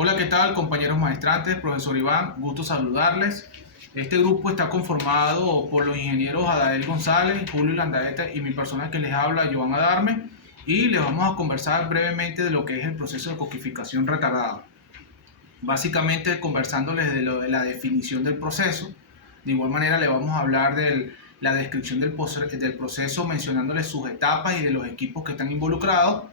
Hola, ¿qué tal, compañeros maestrantes? Profesor Iván, gusto saludarles. Este grupo está conformado por los ingenieros Adael González, Julio Landaeta y mi persona que les habla, Joan Adarme, y les vamos a conversar brevemente de lo que es el proceso de coquificación retardada. Básicamente conversándoles de la definición del proceso. De igual manera le vamos a hablar de la descripción del proceso, mencionándoles sus etapas y de los equipos que están involucrados.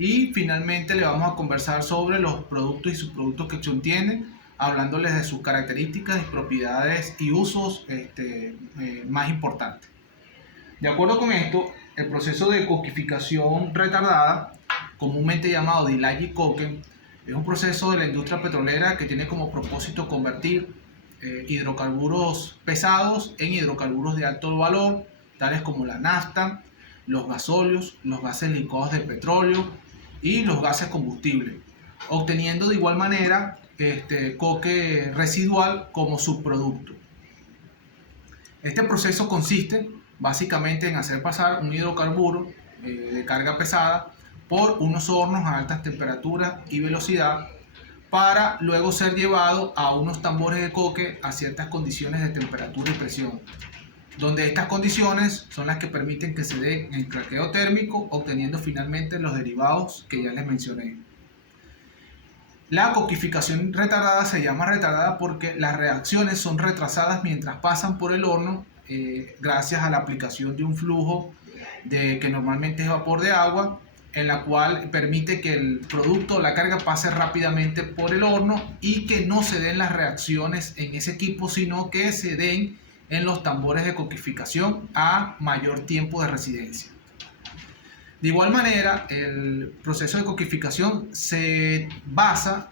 Y finalmente le vamos a conversar sobre los productos y subproductos que contienen, hablándoles de sus características, propiedades y usos más importantes. De acuerdo con esto, el proceso de coquificación retardada, comúnmente llamado delay coking, es un proceso de la industria petrolera que tiene como propósito convertir hidrocarburos pesados en hidrocarburos de alto valor, tales como la nafta, los gasóleos, los gases licuados de petróleo y los gases combustibles, obteniendo de igual manera coque residual como subproducto. Este proceso consiste básicamente en hacer pasar un hidrocarburo de carga pesada por unos hornos a altas temperaturas y velocidad para luego ser llevado a unos tambores de coque a ciertas condiciones de temperatura y presión, donde estas condiciones son las que permiten que se dé el craqueo térmico, obteniendo finalmente los derivados que ya les mencioné. La coquificación retardada se llama retardada porque las reacciones son retrasadas mientras pasan por el horno gracias a la aplicación de un flujo que normalmente es vapor de agua, en la cual permite que el producto o la carga pase rápidamente por el horno y que no se den las reacciones en ese equipo, sino que se den en los tambores de coquificación a mayor tiempo de residencia. De igual manera, el proceso de coquificación se basa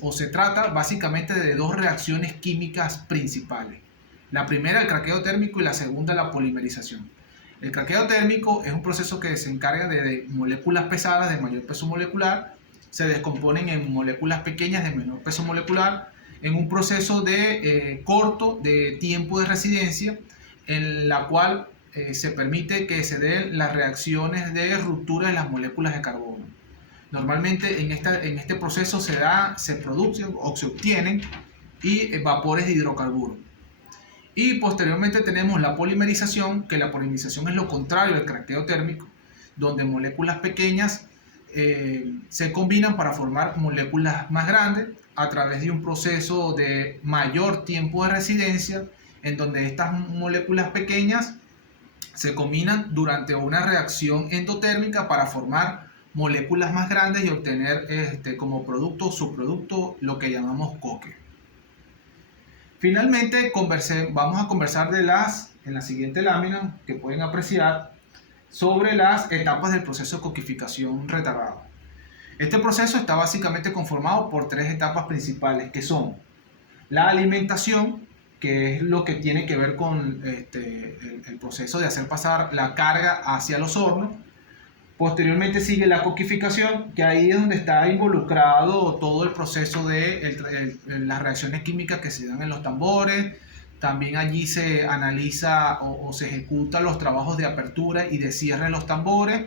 o se trata básicamente de dos reacciones químicas principales. La primera, el craqueo térmico, y la segunda, la polimerización. El craqueo térmico es un proceso que se encarga de moléculas pesadas de mayor peso molecular, se descomponen en moléculas pequeñas de menor peso molecular, en un proceso corto de tiempo de residencia, en la cual se permite que se den las reacciones de ruptura de las moléculas de carbono. Normalmente en este proceso se producen o se obtienen vapores de hidrocarburos. Y posteriormente tenemos la polimerización, que la polimerización es lo contrario al craqueo térmico, donde moléculas pequeñas se combinan para formar moléculas más grandes a través de un proceso de mayor tiempo de residencia, en donde estas moléculas pequeñas se combinan durante una reacción endotérmica para formar moléculas más grandes y obtener como producto o subproducto lo que llamamos coque. Finalmente vamos a conversar en la siguiente lámina que pueden apreciar sobre las etapas del proceso de coquificación retardado. Este proceso está básicamente conformado por tres etapas principales, que son la alimentación, que es lo que tiene que ver con el proceso de hacer pasar la carga hacia los hornos. Posteriormente sigue la coquificación, que ahí es donde está involucrado todo el proceso de las reacciones químicas que se dan en los tambores. También allí se analiza o se ejecutan los trabajos de apertura y de cierre de los tambores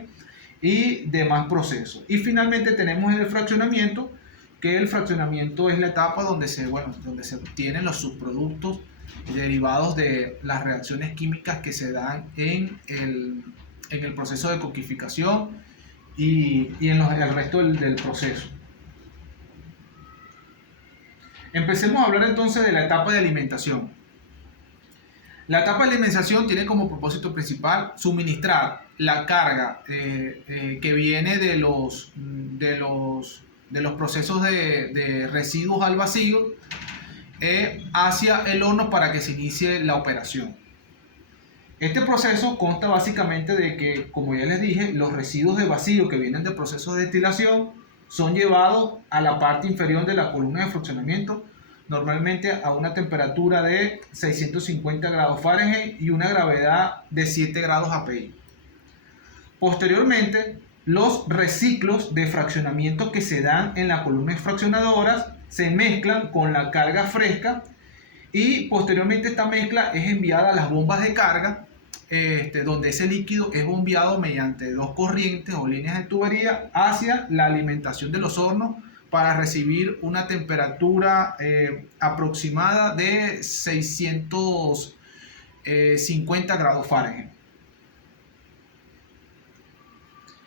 y demás procesos. Y finalmente tenemos el fraccionamiento, que el fraccionamiento es la etapa donde se obtienen los subproductos derivados de las reacciones químicas que se dan en el proceso de coquificación y en el resto del proceso. Empecemos a hablar entonces de la etapa de alimentación. La etapa de alimentación tiene como propósito principal suministrar la carga que viene de los procesos de residuos al vacío hacia el horno para que se inicie la operación. Este proceso consta básicamente de que, como ya les dije, los residuos de vacío que vienen del proceso de destilación son llevados a la parte inferior de la columna de fraccionamiento, normalmente a una temperatura de 650 grados Fahrenheit y una gravedad de 7 grados API. Posteriormente, los reciclos de fraccionamiento que se dan en las columnas fraccionadoras se mezclan con la carga fresca y posteriormente esta mezcla es enviada a las bombas de carga, donde ese líquido es bombeado mediante dos corrientes o líneas de tubería hacia la alimentación de los hornos para recibir una temperatura aproximada de 650 grados Fahrenheit.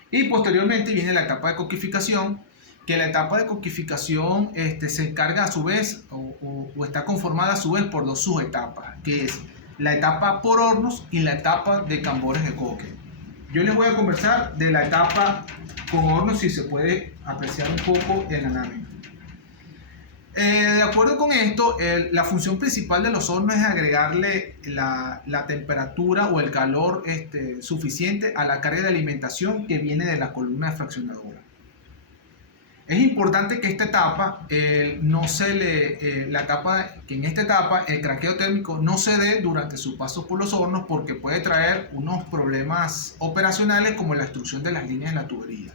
Y posteriormente viene la etapa de coquificación, que la etapa de coquificación se encarga a su vez o está conformada a su vez por dos subetapas, que es la etapa por hornos y la etapa de tambores de coque. Yo les voy a conversar de la etapa con hornos, si se puede apreciar un poco en la lámina. De acuerdo con esto, la función principal de los hornos es agregarle la temperatura o el calor suficiente a la carga de alimentación que viene de la columna fraccionadora. Es importante que esta etapa, que en esta etapa el craqueo térmico no se dé durante su paso por los hornos, porque puede traer unos problemas operacionales como la obstrucción de las líneas de la tubería.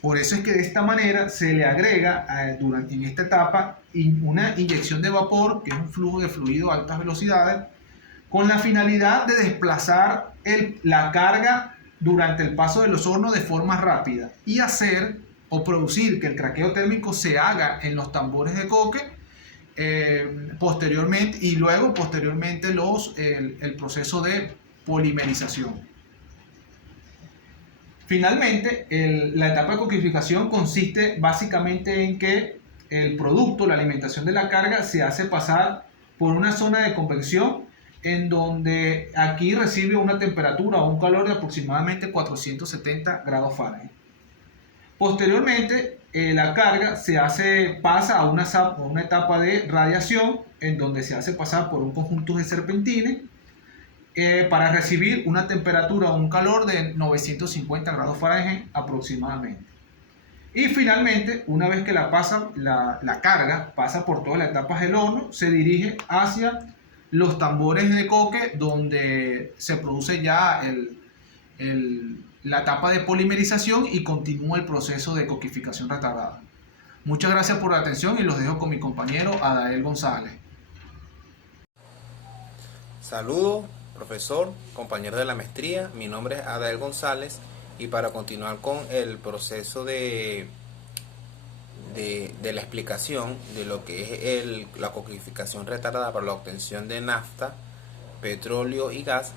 Por eso es que de esta manera se le agrega en esta etapa una inyección de vapor, que es un flujo de fluido a altas velocidades, con la finalidad de desplazar la carga durante el paso de los hornos de forma rápida y hacer o producir que el craqueo térmico se haga en los tambores de coque posteriormente, y luego posteriormente el proceso de polimerización. Finalmente, la etapa de coquificación consiste básicamente en que el producto, la alimentación de la carga, se hace pasar por una zona de convección, en donde aquí recibe una temperatura o un calor de aproximadamente 470 grados Fahrenheit. Posteriormente, la carga pasa a una etapa de radiación, en donde se hace pasar por un conjunto de serpentines para recibir una temperatura o un calor de 950 grados Fahrenheit aproximadamente. Y finalmente, una vez que la carga pasa por todas las etapas del horno, se dirige hacia los tambores de coque, donde se produce ya la etapa de polimerización y continúa el proceso de coquificación retardada. Muchas gracias por la atención y los dejo con mi compañero Adael González. Saludos, profesor, compañero de la maestría. Mi nombre es Adael González, y para continuar con el proceso de la explicación de lo que es la coquificación retardada para la obtención de nafta, petróleo y gas,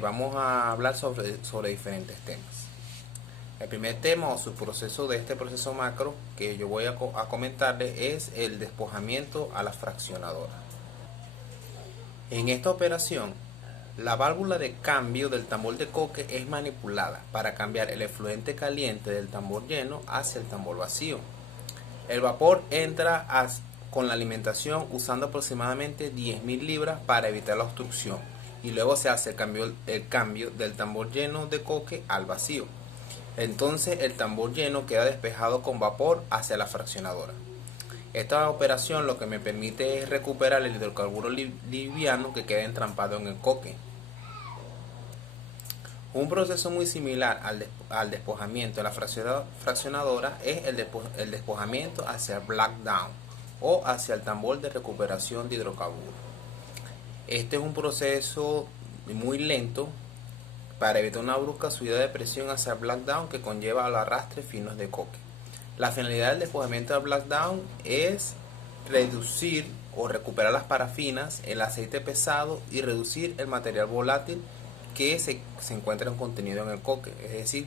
vamos a hablar sobre diferentes temas. El primer tema o subproceso de este proceso macro que yo voy a comentarles es el despojamiento a la fraccionadora. En esta operación, la válvula de cambio del tambor de coque es manipulada para cambiar el efluente caliente del tambor lleno hacia el tambor vacío. El vapor entra con la alimentación usando aproximadamente 10.000 libras para evitar la obstrucción, y luego se hace el cambio del tambor lleno de coque al vacío. Entonces el tambor lleno queda despejado con vapor hacia la fraccionadora. Esta operación lo que me permite es recuperar el hidrocarburo liviano que queda entrampado en el coque. Un proceso muy similar al despojamiento de la fraccionadora es el despojamiento hacia el black down o hacia el tambor de recuperación de hidrocarburos. Este es un proceso muy lento para evitar una brusca subida de presión hacia el black down que conlleva al arrastre finos de coque. La finalidad del despojamiento del black down es reducir o recuperar las parafinas, el aceite pesado y reducir el material volátil que se encuentra contenido en el coque. Es decir,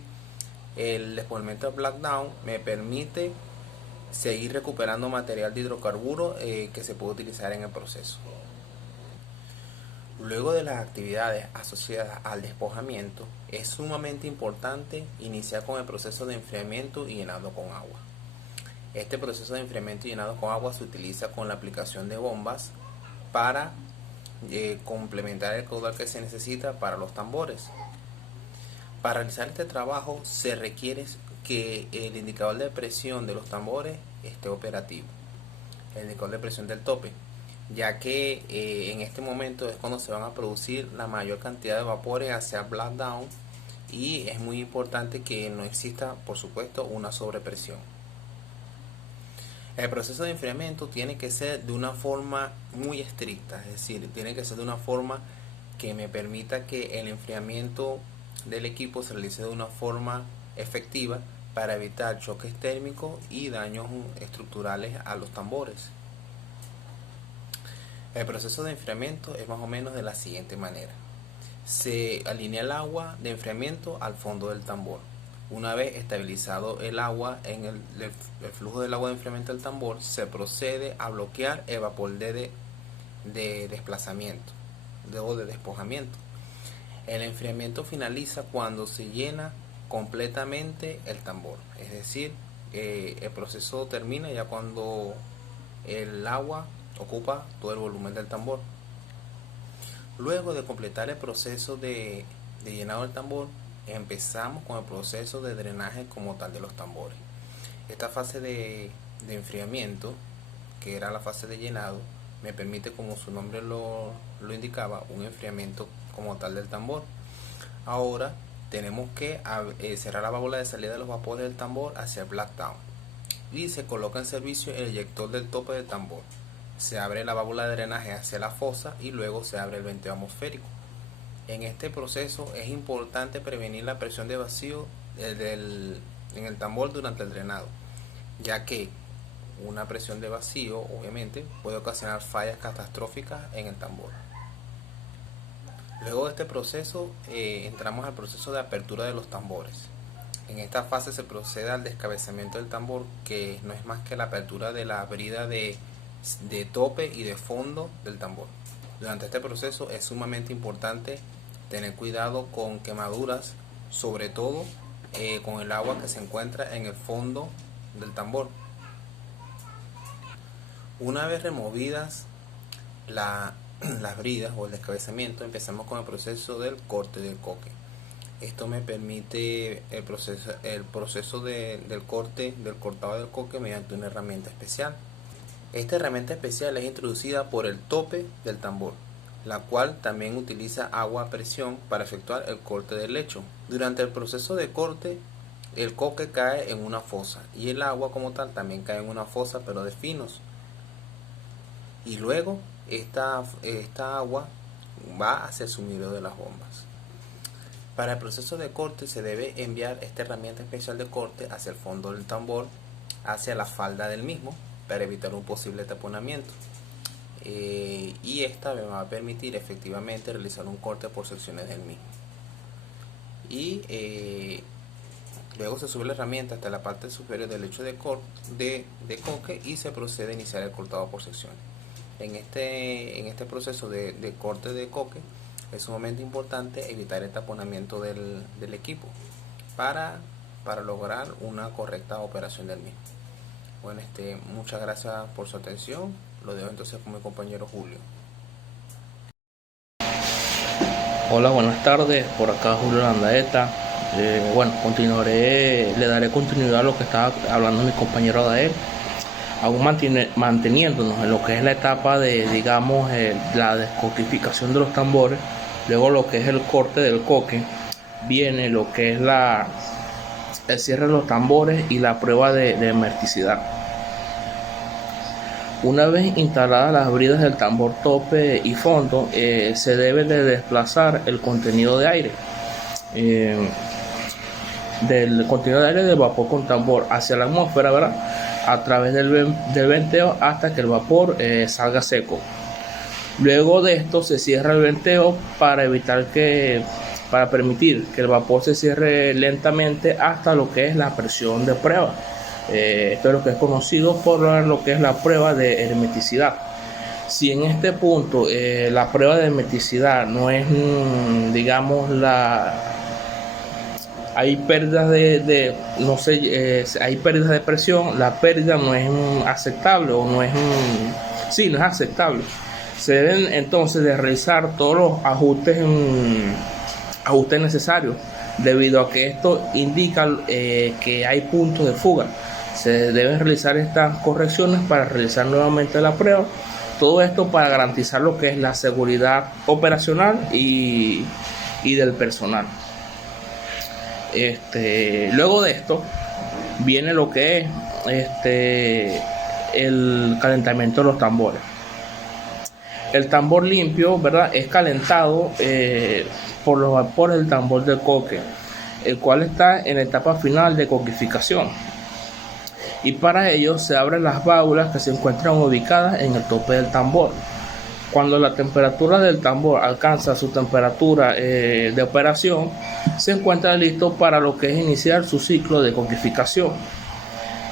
el despojamiento del black down me permite seguir recuperando material de hidrocarburo que se puede utilizar en el proceso. Luego de las actividades asociadas al despojamiento, es sumamente importante iniciar con el proceso de enfriamiento y llenado con agua. Este proceso de enfriamiento y llenado con agua se utiliza con la aplicación de bombas para complementar el caudal que se necesita para los tambores. Para realizar este trabajo se requiere que el indicador de presión de los tambores esté operativo, el indicador de presión del tope, ya que en este momento es cuando se van a producir la mayor cantidad de vapores hacia black down, y es muy importante que no exista, por supuesto, una sobrepresión. El proceso de enfriamiento tiene que ser de una forma muy estricta, es decir, tiene que ser de una forma que me permita que el enfriamiento del equipo se realice de una forma efectiva, para evitar choques térmicos y daños estructurales a los tambores. El proceso de enfriamiento es más o menos de la siguiente manera. Se alinea el agua de enfriamiento al fondo del tambor. Una vez estabilizado el agua en el flujo del agua de enfriamiento del tambor, se procede a bloquear el vapor de desplazamiento o de despojamiento. El enfriamiento finaliza cuando se llena completamente el tambor, es decir, el proceso termina ya cuando el agua ocupa todo el volumen del tambor. Luego de completar el proceso de llenado del tambor, empezamos con el proceso de drenaje como tal de los tambores. Esta fase de enfriamiento, que era la fase de llenado, me permite, como su nombre lo indicaba, un enfriamiento como tal del tambor. Ahora tenemos que cerrar la válvula de salida de los vapores del tambor hacia el blackdown y se coloca en servicio el eyector del tope del tambor. Se abre la válvula de drenaje hacia la fosa y luego se abre el venteo atmosférico. En este proceso es importante prevenir la presión de vacío en el tambor durante el drenado, ya que una presión de vacío obviamente puede ocasionar fallas catastróficas en el tambor. Luego de este proceso entramos al proceso de apertura de los tambores. En esta fase se procede al descabezamiento del tambor, que no es más que la apertura de la brida de tope y de fondo del tambor. Durante este proceso es sumamente importante tener cuidado con quemaduras, sobre todo con el agua que se encuentra en el fondo del tambor. Una vez removidas las bridas o el descabezamiento, empezamos con el proceso del corte del coque. Esto me permite el proceso del cortado del coque mediante una herramienta especial. Esta herramienta especial es introducida por el tope del tambor, la cual también utiliza agua a presión para efectuar el corte del lecho. Durante el proceso de corte, el coque cae en una fosa y el agua como tal también cae en una fosa, pero de finos. Y luego esta agua va hacia el sumidero de las bombas. Para el proceso de corte se debe enviar esta herramienta especial de corte hacia el fondo del tambor, hacia la falda del mismo, para evitar un posible taponamiento. Y esta me va a permitir efectivamente realizar un corte por secciones del mismo. Y luego se sube la herramienta hasta la parte superior del lecho de coque y se procede a iniciar el cortado por secciones. En este proceso de corte de coque es sumamente importante evitar el taponamiento del equipo para lograr una correcta operación del mismo. Bueno, muchas gracias por su atención. Lo dejo entonces con mi compañero Julio. Hola, buenas tardes. Por acá Julio Landaeta. Le daré continuidad a lo que estaba hablando mi compañero Adael, aún manteniéndonos en lo que es la etapa de, digamos, la descoquificación de los tambores. Luego lo que es el corte del coque, viene lo que es el cierre de los tambores y la prueba de hermeticidad. Una vez instaladas las bridas del tambor tope y fondo, se debe de desplazar el contenido de aire del contenido de aire del vapor con tambor hacia la atmósfera, ¿verdad?, a través del venteo hasta que el vapor salga seco. Luego de esto se cierra el venteo para permitir que el vapor se cierre lentamente hasta lo que es la presión de prueba. Esto es lo que es conocido por lo que es la prueba de hermeticidad. Si en este punto la prueba de hermeticidad no es, digamos, hay pérdidas hay pérdidas de presión, la pérdida no es aceptable o no es aceptable. Se deben entonces de realizar todos los ajustes necesarios, debido a que esto indica que hay puntos de fuga. Se deben realizar estas correcciones para realizar nuevamente la prueba. Todo esto para garantizar lo que es la seguridad operacional y del personal. Luego de esto viene lo que es el calentamiento de los tambores. El tambor limpio, ¿verdad?, es calentado por los vapores del tambor de coque. el cual está en la etapa final de coquificación. Y para ello se abren las válvulas que se encuentran ubicadas en el tope del tambor. Cuando la temperatura del tambor alcanza su temperatura de operación, se encuentra listo para lo que es iniciar su ciclo de coquificación.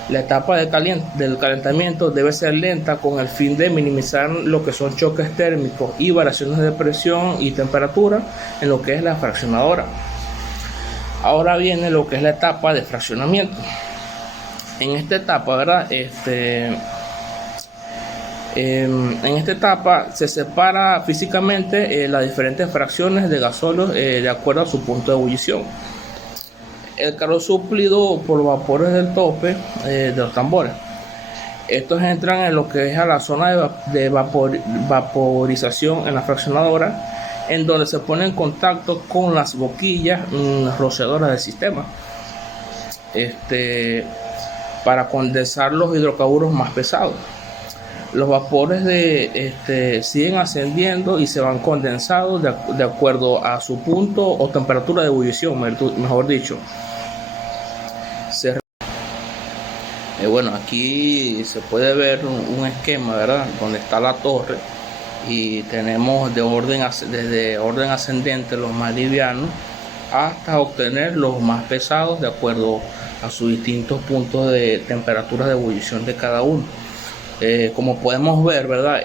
La etapa del calentamiento debe ser lenta con el fin de minimizar lo que son choques térmicos y variaciones de presión y temperatura en lo que es la fraccionadora. Ahora viene lo que es la etapa de fraccionamiento. En esta etapa, ¿verdad? En esta etapa se separa físicamente las diferentes fracciones de gasóleo de acuerdo a su punto de ebullición. El calor suplido por los vapores del tope de los tambores. Estos entran en lo que es a la zona de vaporización en la fraccionadora, en donde se pone en contacto con las boquillas rociadoras del sistema para condensar los hidrocarburos más pesados. Los vapores siguen ascendiendo y se van condensados de acuerdo a su punto o temperatura de ebullición, mejor dicho. Bueno, aquí se puede ver un esquema, ¿verdad?, donde está la torre y tenemos desde orden ascendente los más livianos hasta obtener los más pesados de acuerdo a sus distintos puntos de temperatura de ebullición de cada uno. Como podemos ver, ¿verdad?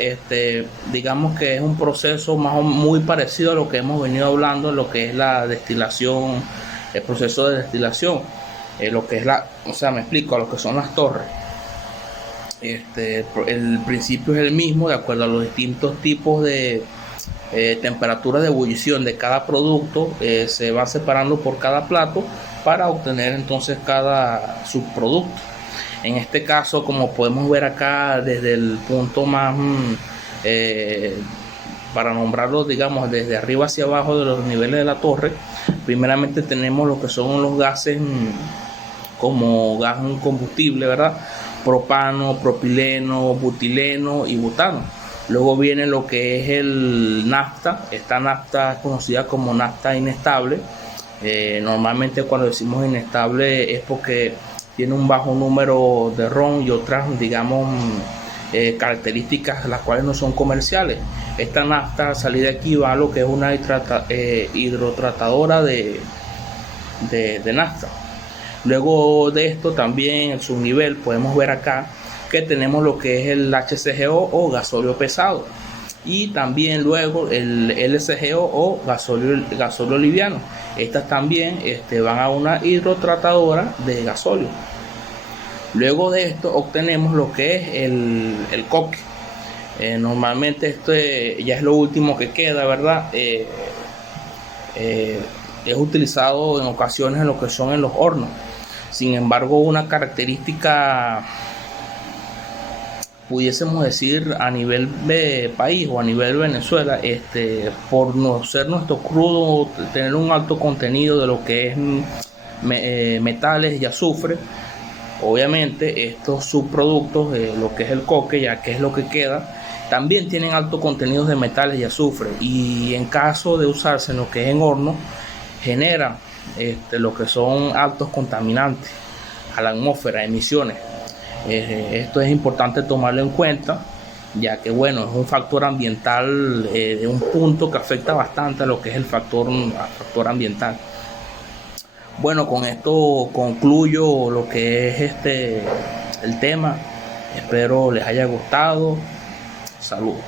Digamos que es un proceso muy parecido a lo que hemos venido hablando, lo que es la destilación, el proceso de destilación, lo que es me explico, lo que son las torres. El principio es el mismo de acuerdo a los distintos tipos de temperatura de ebullición de cada producto, se va separando por cada plato para obtener entonces cada subproducto. En este caso, como podemos ver acá desde el punto más, para nombrarlo, digamos, desde arriba hacia abajo de los niveles de la torre, primeramente tenemos lo que son los gases como gas combustible, ¿verdad? Propano, propileno, butileno y butano. Luego viene lo que es el nafta. Esta nafta es conocida como nafta inestable. Normalmente cuando decimos inestable es porque tiene un bajo número de RON y otras, digamos, características las cuales no son comerciales. Esta nafta al salir de aquí va a lo que es una hidrotratadora de nafta. Luego de esto también en su nivel podemos ver acá que tenemos lo que es el HCGO o gasóleo pesado, y también luego el LCGO o gasóleo liviano. Estas también van a una hidrotratadora de gasóleo. Luego de esto obtenemos lo que es el coque. Normalmente esto ya es lo último que queda, ¿verdad? Es utilizado en ocasiones en lo que son en los hornos. Sin embargo, una característica, pudiésemos decir, a nivel de país o a nivel de Venezuela, por no ser nuestro crudo, tener un alto contenido de lo que es metales y azufre, obviamente estos subproductos, lo que es el coque, ya que es lo que queda, también tienen alto contenido de metales y azufre, y en caso de usarse en lo que es en horno, genera lo que son altos contaminantes a la atmósfera, emisiones. Esto es importante tomarlo en cuenta, ya que bueno, es un factor ambiental, un punto que afecta bastante a lo que es el factor ambiental. Bueno, con esto concluyo lo que es el tema. Espero les haya gustado. Saludos.